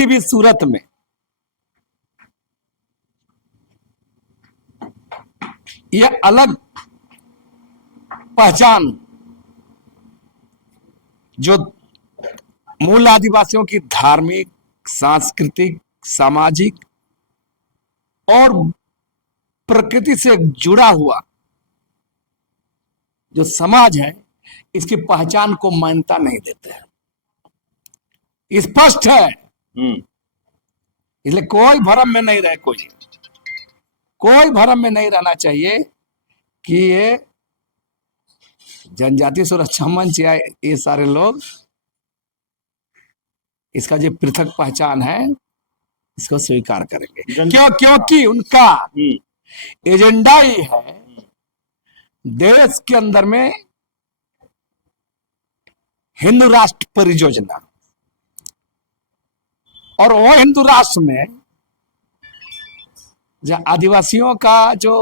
किसी भी सूरत में यह अलग पहचान जो मूल आदिवासियों की धार्मिक, सांस्कृतिक, सामाजिक और प्रकृति से जुड़ा हुआ जो समाज है, इसकी पहचान को मान्यता नहीं देते हैं। स्पष्ट है, इसलिए कोई भ्रम में नहीं रहे, कोई भ्रम में नहीं रहना चाहिए कि ये जनजातीय सुरक्षा मंच या ये सारे लोग इसका जो पृथक पहचान है इसको स्वीकार करेंगे। क्योंकि उनका एजेंडा ही है देश के अंदर में हिंदू राष्ट्र परियोजना, और वो हिंदू राष्ट्र में आदिवासियों का जो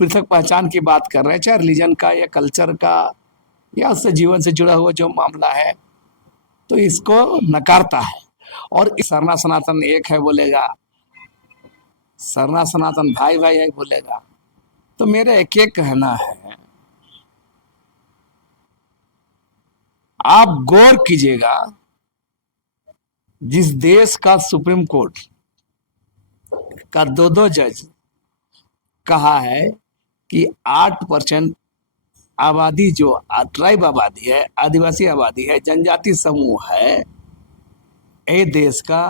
पृथक पहचान की बात कर रहे हैं, चाहे रिलीजन का या कल्चर का या उससे जीवन से जुड़ा हुआ जो मामला है, तो इसको नकारता है। और सरना सनातन एक है बोलेगा, सरना सनातन भाई भाई है बोलेगा। तो मेरे एक एक कहना है, आप गौर कीजिएगा, जिस देश का सुप्रीम कोर्ट का दो जज कहा है कि 8% आबादी जो ट्राइब आबादी है, आदिवासी आबादी है, जनजाति समूह है, ये देश का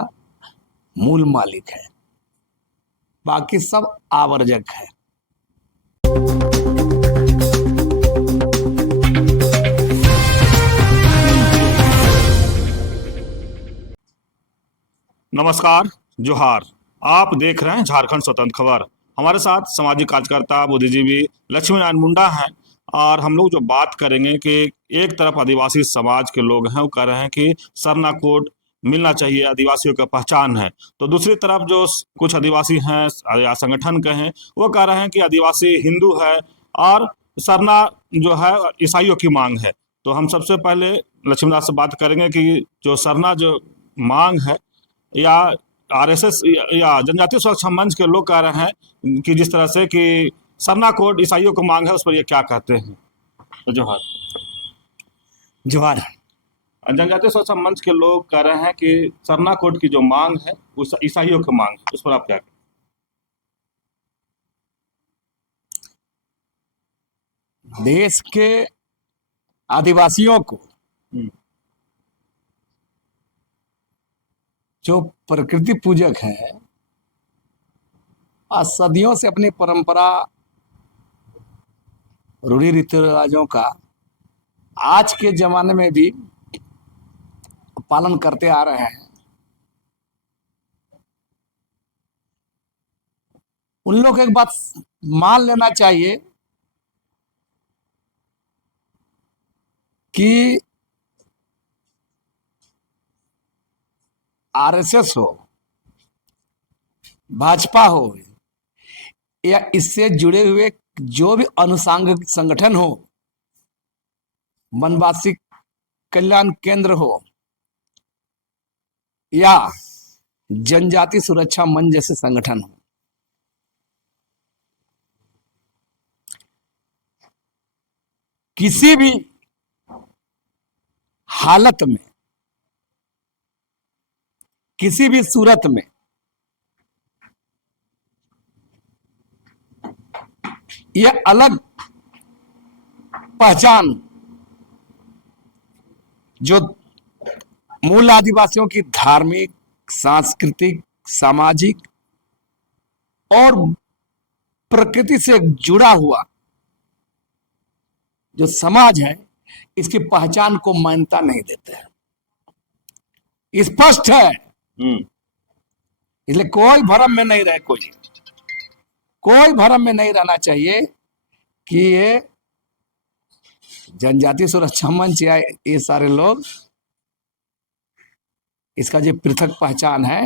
मूल मालिक है, बाकी सब आवर्जक है। नमस्कार, जोहार। आप देख रहे हैं झारखंड स्वतंत्र खबर। हमारे साथ सामाजिक कार्यकर्ता बुद्धिजीवी लक्ष्मी नारायण मुंडा हैं, और हम लोग जो बात करेंगे कि एक तरफ आदिवासी समाज के लोग हैं, वो कह रहे हैं कि सरना कोड मिलना चाहिए, आदिवासियों का पहचान है। तो दूसरी तरफ जो कुछ आदिवासी हैं या संगठन के हैं, वो कह रहे हैं कि आदिवासी हिंदू है और सरना जो है ईसाइयों की मांग है। तो हम सबसे पहले लक्ष्मीनाथ से बात करेंगे कि जो सरना जो मांग है या आरएसएस या जनजातीय सुरक्षा मंच के लोग कह रहे हैं कि जिस तरह से कि सरना कोड ईसाइयों को मांग है, उस पर ये क्या कहते हैं? तो जोहार। जोहार। जनजातीय सुरक्षा मंच के लोग कह रहे हैं कि सरना कोड की जो मांग है वो ईसाइयों की मांग है, उस पर आप क्या कहते हैं? देश के आदिवासियों को जो प्रकृति पूजक है और सदियों से अपनी परंपरा, रूढ़ी रीति रिवाजों का आज के जमाने में भी पालन करते आ रहे हैं, उन लोग एक बात मान लेना चाहिए कि आरएसएस हो, भाजपा हो या इससे जुड़े हुए जो भी अनुसांगिक संगठन हो, वनवासी कल्याण केंद्र हो या जनजाति सुरक्षा मंच जैसे संगठन हो, किसी भी हालत में, किसी भी सूरत में यह अलग पहचान जो मूल आदिवासियों की धार्मिक, सांस्कृतिक, सामाजिक और प्रकृति से जुड़ा हुआ जो समाज है, इसकी पहचान को मान्यता नहीं देते हैं। स्पष्ट है, इसलिए कोई भ्रम में नहीं रहे, कोई भ्रम में नहीं रहना चाहिए कि ये जनजातीय सुरक्षा मंच या ये सारे लोग इसका जो पृथक पहचान है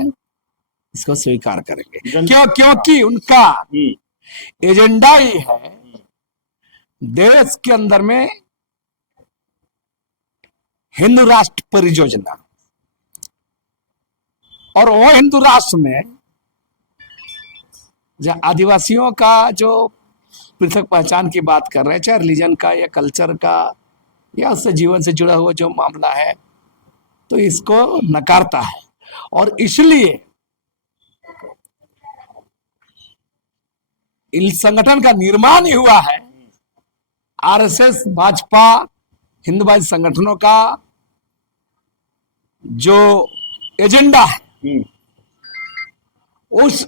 इसको स्वीकार करेंगे। क्योंकि उनका एजेंडा ही है देश के अंदर में हिंदू राष्ट्र परियोजना, और वो हिंदू राष्ट्र में जो आदिवासियों का जो पृथक पहचान की बात कर रहे हैं, चाहे रिलीजन का या कल्चर का या उससे जीवन से जुड़ा हुआ जो मामला है, तो इसको नकारता है। और इसलिए इस संगठन का निर्माण ही हुआ है आरएसएस, भाजपा, हिंदूवादी संगठनों का जो एजेंडा है, उस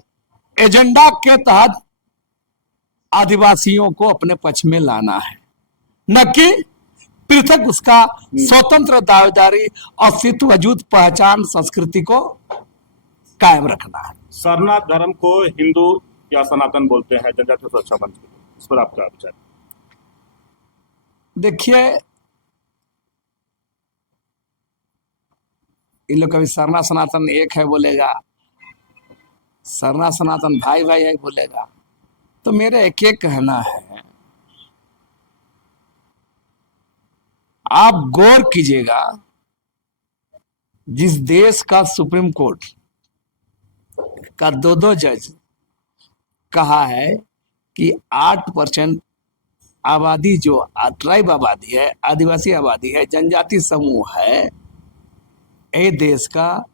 एजेंडा के तहत आदिवासियों को अपने पक्ष में लाना है, न कि पृथक उसका स्वतंत्र दावेदारी, अस्तित्व, वजूद, पहचान, संस्कृति को कायम रखना है। सरना धर्म को हिंदू या सनातन बोलते हैं जनजातीय सुरक्षा मंच के लोग। इस पर आपका विचार? देखिए, इन लोग कभी सरना सनातन एक है बोलेगा, सरना सनातन भाई भाई है बोलेगा। तो मेरा एक एक कहना है, आप गौर कीजिएगा, जिस देश का सुप्रीम कोर्ट का दो जज कहा है कि 8% आबादी जो ट्राइब आबादी है, आदिवासी आबादी है, जनजाति समूह है, ये देश का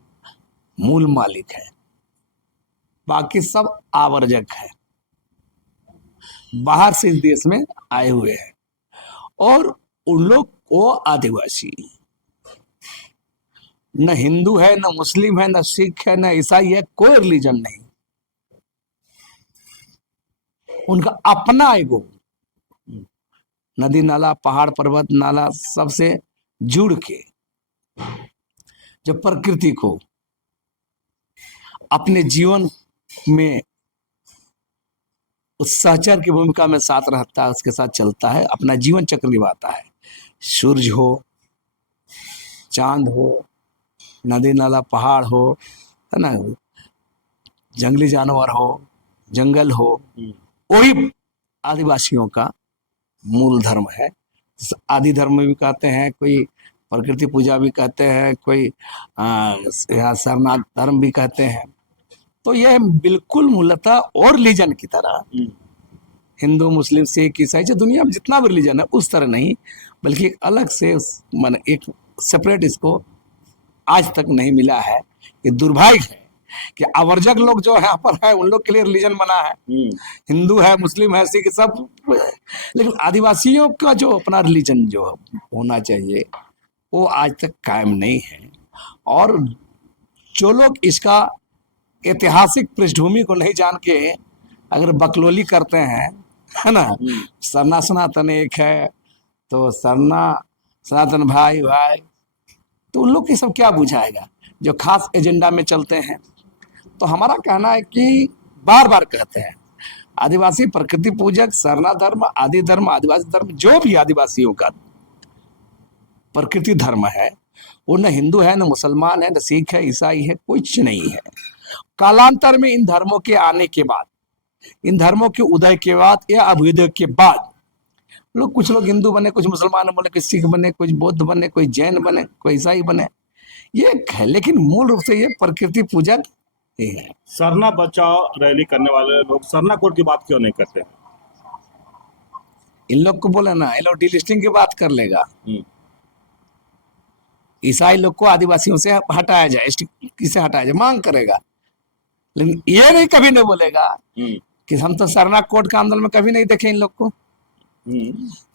मूल मालिक है, बाकी सब आवर्जक है, बाहर से इस देश में आए हुए हैं। और उन लोग को आदिवासी न हिंदू है, न मुस्लिम है, न सिख है, न ईसाई है, कोई रिलीजन नहीं, उनका अपना एगो नदी नाला, पहाड़ पर्वत नाला सबसे जुड़ के जो प्रकृति को अपने जीवन में उस सहचर की भूमिका में साथ रहता है, उसके साथ चलता है, अपना जीवन चक्र निभाता है। सूरज हो, चांद हो, नदी नाला, पहाड़ हो, है ना, जंगली जानवर हो, जंगल हो, वही आदिवासियों का मूल धर्म है। आदि धर्म भी कहते हैं, कोई प्रकृति पूजा भी कहते हैं, कोई यहाँ सरनाथ धर्म भी कहते हैं। तो यह बिल्कुल मूलतः और रिलीजन की तरह, हिंदू, मुस्लिम, सिख, ईसाई, जो दुनिया में जितना भी रिलीजन है उस तरह नहीं, बल्कि एक अलग से माने एक सेपरेट इसको आज तक नहीं मिला है। ये दुर्भाग्य है कि आवर्जक लोग जो यहाँ पर है उन लोग के लिए रिलीजन बना है, हिंदू है, मुस्लिम है, सिख सब, लेकिन आदिवासियों का जो अपना रिलीजन जो होना चाहिए वो आज तक कायम नहीं है। और जो लोग इसका ऐतिहासिक पृष्ठभूमि को नहीं जान के अगर बकलोली करते हैं, है ना, सरना सनातन एक है तो सरना सनातन भाई भाई, तो उन लोग की सब क्या बुझाएगा जो खास एजेंडा में चलते हैं। तो हमारा कहना है कि बार बार कहते हैं, आदिवासी प्रकृति पूजक, सरना धर्म, आदि धर्म, आदिवासी धर्म, जो भी आदिवासियों का प्रकृति धर्म है, वो न हिंदू है, न मुसलमान है, न सिख है, ईसाई है, कुछ नहीं है। कालांतर में इन धर्मों के आने के बाद, इन धर्मों के उदय के बाद या अभ्युदय के बाद लोग, कुछ लोग हिंदू बने, कुछ मुसलमान बने, कुछ सिख बने, कुछ बौद्ध बने, कोई जैन बने, कोई ईसाई बने, ये है, लेकिन मूल रूप से ये प्रकृति पूजक ही है। सरना बचाओ रैली करने वाले लोग सरना कोड की बात क्यों नहीं करते? इन लोग को बोले ना, ये लोग डिलिस्टिंग की बात कर लेगा, ईसाई लोग को आदिवासियों से हटाया जाए, किसे हटाया जाए, मांग करेगा, लेकिन ये नहीं कभी नहीं बोलेगा कि हम तो सरना कोड का आंदोलन में कभी नहीं देखे इन लोग को।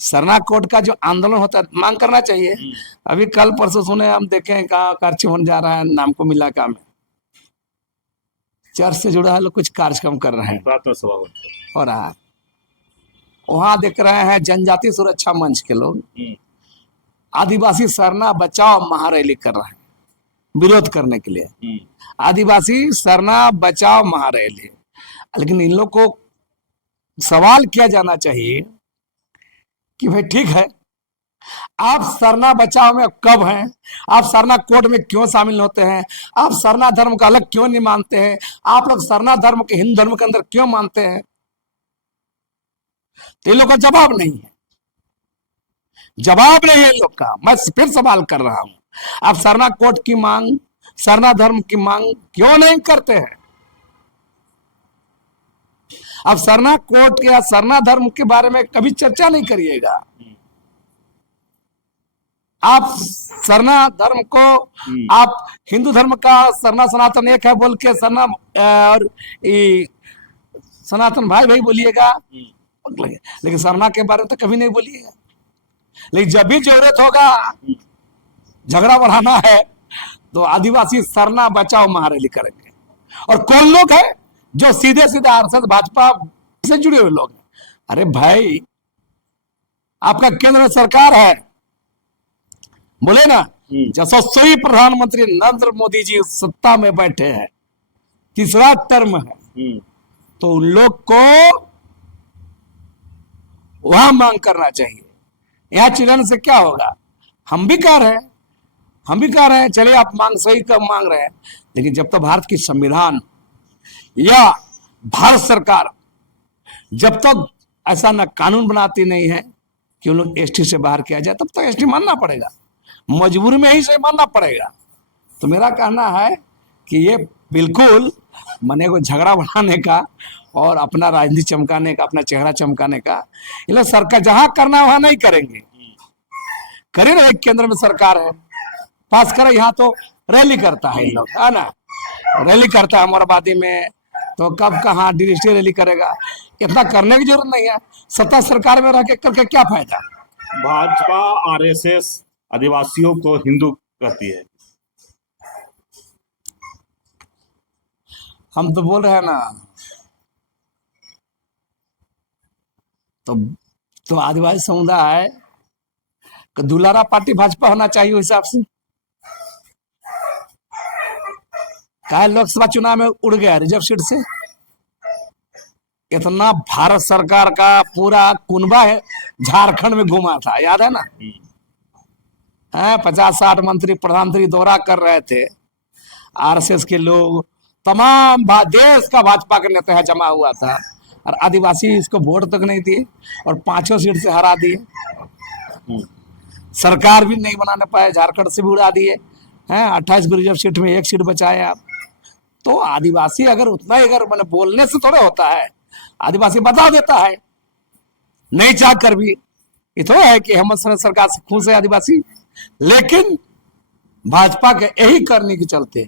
सरना कोड का जो आंदोलन होता है मांग करना चाहिए। अभी कल परसों सुने, हम देखे कहाँ कार्यक्रम होने जा रहा है, नाम को मिलाका में, चर्च से जुड़ा है लोग कुछ कार्यक्रम कर रहे हैं, प्रार्थना सभा हो रहा है, वहां देख रहे हैं जनजातीय सुरक्षा मंच के लोग आदिवासी सरना बचाओ महारैली कर रहे हैं, विरोध करने के लिए। आदिवासी सरना बचाओ महारैली, लेकिन इन लोग को सवाल किया जाना चाहिए कि भाई ठीक है, आप सरना बचाओ में कब हैं, आप सरना कोड में क्यों शामिल होते हैं, आप सरना धर्म का अलग क्यों नहीं मानते हैं, आप लोग सरना धर्म के हिंदू धर्म के अंदर क्यों मानते हैं? तो इन लोग का जवाब नहीं है, जवाब नहीं है इन लोग का। मैं फिर सवाल कर रहा हूं, आप सरना कोड की मांग सरना धर्म की मांग क्यों नहीं करते हैं? अब सरना कोर्ट या सरना धर्म के बारे में कभी चर्चा नहीं करिएगा। आप सरना धर्म को, आप हिंदू धर्म का सरना सनातन एक है बोल के सरना और सनातन भाई भाई बोलिएगा, लेकिन सरना के बारे में तो कभी नहीं बोलिएगा। लेकिन जब भी जरूरत होगा, झगड़ा बढ़ाना है, तो आदिवासी सरना बचाओ महारैली करेंगे। और कौन लोग हैं जो सीधे सीधे आरएसएस भाजपा से जुड़े हुए लोग हैं? अरे भाई, आपका केंद्र में सरकार है, बोले ना, यशस्वी प्रधानमंत्री नरेंद्र मोदी जी सत्ता में बैठे हैं, तीसरा टर्म है, तो उन लोग को वहां मांग करना चाहिए। यहां चिल्लाने से क्या होगा? हम भी कह रहे हैं चलिए आप मांग सही कब मांग रहे हैं, लेकिन जब तक भारत की संविधान या भारत सरकार जब तक ऐसा न कानून बनाती नहीं है कि उन लोग एसटी से बाहर किया जाए, तब तक एसटी मानना पड़ेगा, मजबूरी में ही से मानना पड़ेगा। तो मेरा कहना है कि ये बिल्कुल मने को झगड़ा बढ़ाने का और अपना राजनीति चमकाने का, अपना चेहरा चमकाने का, ये लोग सरकार जहां करना है वहां नहीं करेंगे। करे ना, एक केंद्र में सरकार है, पास करे, यहाँ तो रैली करता है इन लोग, है ना, रैली करता है मोरबादी में, तो कब कहाँ डिस्ट्रिक्ट रैली करेगा? इतना करने की जरूरत नहीं है। सत्ता सरकार में रह के करके क्या फायदा? भाजपा आरएसएस आदिवासियों को हिंदू कहती है। हम तो बोल रहे हैं ना, तो आदिवासी समुदाय का दुलारा पार्टी भाजपा होना चाहिए उस हिसाब से। क्या लोकसभा चुनाव में उड़ गया रिजर्व सीट से? इतना भारत सरकार का पूरा कुनबा है झारखंड में घुमा था, याद है ना? 50-60 मंत्री प्रधानमंत्री दौरा कर रहे थे, आरएसएस के लोग, तमाम देश का भाजपा का नेता जमा हुआ था, और आदिवासी इसको वोट तक नहीं दिए और 5 सीट से हरा दिए। सरकार भी नहीं बनाने पाए, झारखंड से भी उड़ा दिए हैं। 28 रिजर्व सीट में 1 सीट बचाए आप। तो आदिवासी अगर उतना ही, अगर मैंने बोलने से थोड़ा होता है, आदिवासी बता देता है नहीं चाह कर भी। ये तो है कि हेमंत सोरेन सरकार से खुश है आदिवासी, लेकिन भाजपा के यही करने के चलते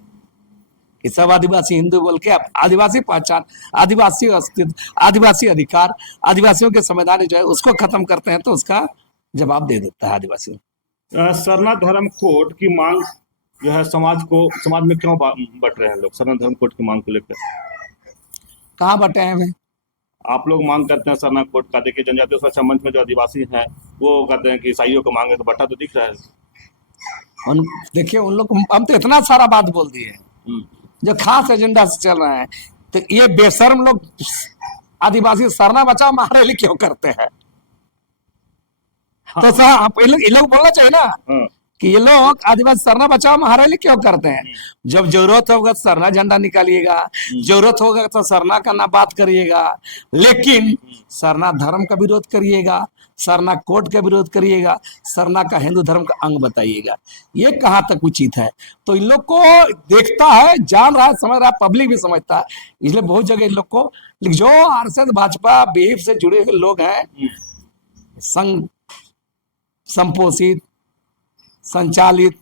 कि सब आदिवासी हिंदू बोल के अब आदिवासी पहचान, आदिवासी अस्तित्व, आदिवासी अधिकार, आदिवासियों के संवैधानिक जो है उसको खत्म करते हैं, तो उसका जवाब दे देता है आदिवासी। सरना धर्म कोड की मांग जो है समाज में क्यों बट रहे हैं लोग? सरना धर्म कोड की मांग को लेकर कहाँ बटे हैं भाई? आप लोग मांग करते हैं सरना कोड का। देखिए, जनजातीय सुरक्षा मंच में जो आदिवासी हैं वो कहते हैं कि ईसाइयों को मांगे, तो बट्टा तो दिख रहा है। देखिए, उन लोग, हम तो इतना सारा बात बोल दिए जो खास एजेंडा से चल रहे हैं। तो ये बेशर्म लोग आदिवासी सरना बचाओ महारैली क्यों करते हैं? हाँ। तो ये लोग बोलना चाहिए ना, हाँ, कि ये लोग आदिवासी सरना बचाओ महारैली क्यों करते हैं? जब जरूरत होगा तो सरना झंडा निकालिएगा, जरूरत होगा तो सरना का ना बात करिएगा, लेकिन सरना धर्म का विरोध करिएगा, सरना कोड का विरोध करिएगा, सरना का हिंदू धर्म का अंग बताइएगा। ये कहाँ तक उचित है? तो इन लोग को देखता है, जान रहा है, समझ रहा है, पब्लिक भी समझता है, इसलिए बहुत जगह इन लोग को, जो आरएसएस भाजपा बीएफ से जुड़े हुए लोग हैं, संघ संपोषित, संचालित,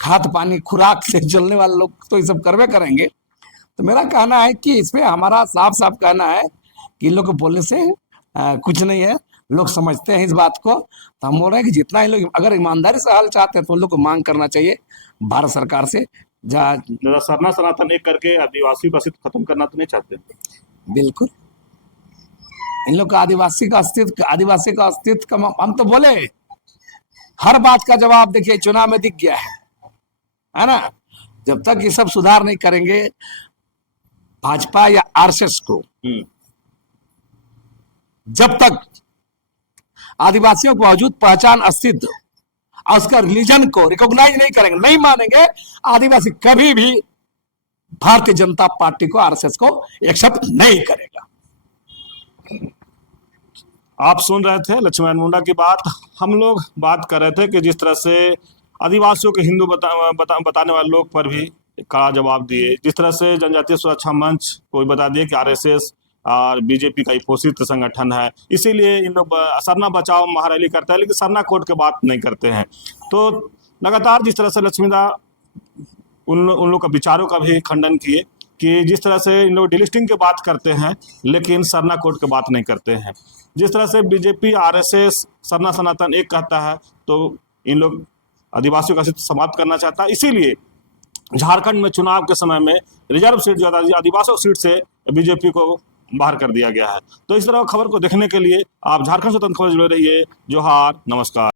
खाद्य पानी खुराक से चलने वाले लोग तो ये सब करवे करेंगे। तो मेरा कहना है कि इसमें हमारा साफ साफ कहना है कि इन लोग को बोलने से कुछ नहीं है, लोग समझते हैं इस बात को। तो हम बोल रहे हैं कि जितना ही लोग अगर ईमानदारी से हल चाहते हैं तो उन लोग को मांग करना चाहिए भारत सरकार से। सरना सनातन एक करके आदिवासी का अस्तित्व खत्म करना तो नहीं चाहते? बिल्कुल, इन लोग का आदिवासी का अस्तित्व का हम तो बोले, हर बात का जवाब देखिए चुनाव में दिख गया है ना? जब तक ये सब सुधार नहीं करेंगे भाजपा या आरएसएस को, जब तक आदिवासियों को मौजूद पहचान, अस्तित्व और उसका रिलीजन को रिकॉग्नाइज नहीं करेंगे, नहीं मानेंगे, आदिवासी कभी भी भारतीय जनता पार्टी को, आरएसएस को एक्सेप्ट नहीं करेगा। आप सुन रहे थे लक्ष्मण मुंडा की बात। हम लोग बात कर रहे थे कि जिस तरह से आदिवासियों के हिंदू बताने वाले लोग पर भी कड़ा जवाब दिए। जिस तरह से जनजातीय सुरक्षा मंच को भी बता दिए कि आरएसएस और बीजेपी का ही पोषित संगठन है, इसीलिए इन लोग सरना बचाओ महारैली करता है, लेकिन सरना कोड की बात नहीं करते हैं। तो लगातार जिस तरह से लक्ष्मीदा उन लोग का विचारों का भी खंडन किए कि जिस तरह से इन लोग डिलिस्टिंग की बात करते हैं लेकिन सरना कोड की बात नहीं करते हैं। जिस तरह से बीजेपी आरएसएस सरना सनातन एक कहता है, तो इन लोग आदिवासियों का अस्तित्व समाप्त करना चाहता है। इसीलिए झारखंड में चुनाव के समय में रिजर्व सीट जो आदिवासी सीट से बीजेपी को बाहर कर दिया गया है। तो इस तरह खबर को देखने के लिए आप झारखंड स्वतंत्र खबर जुड़े रहिए। जोहार, नमस्कार।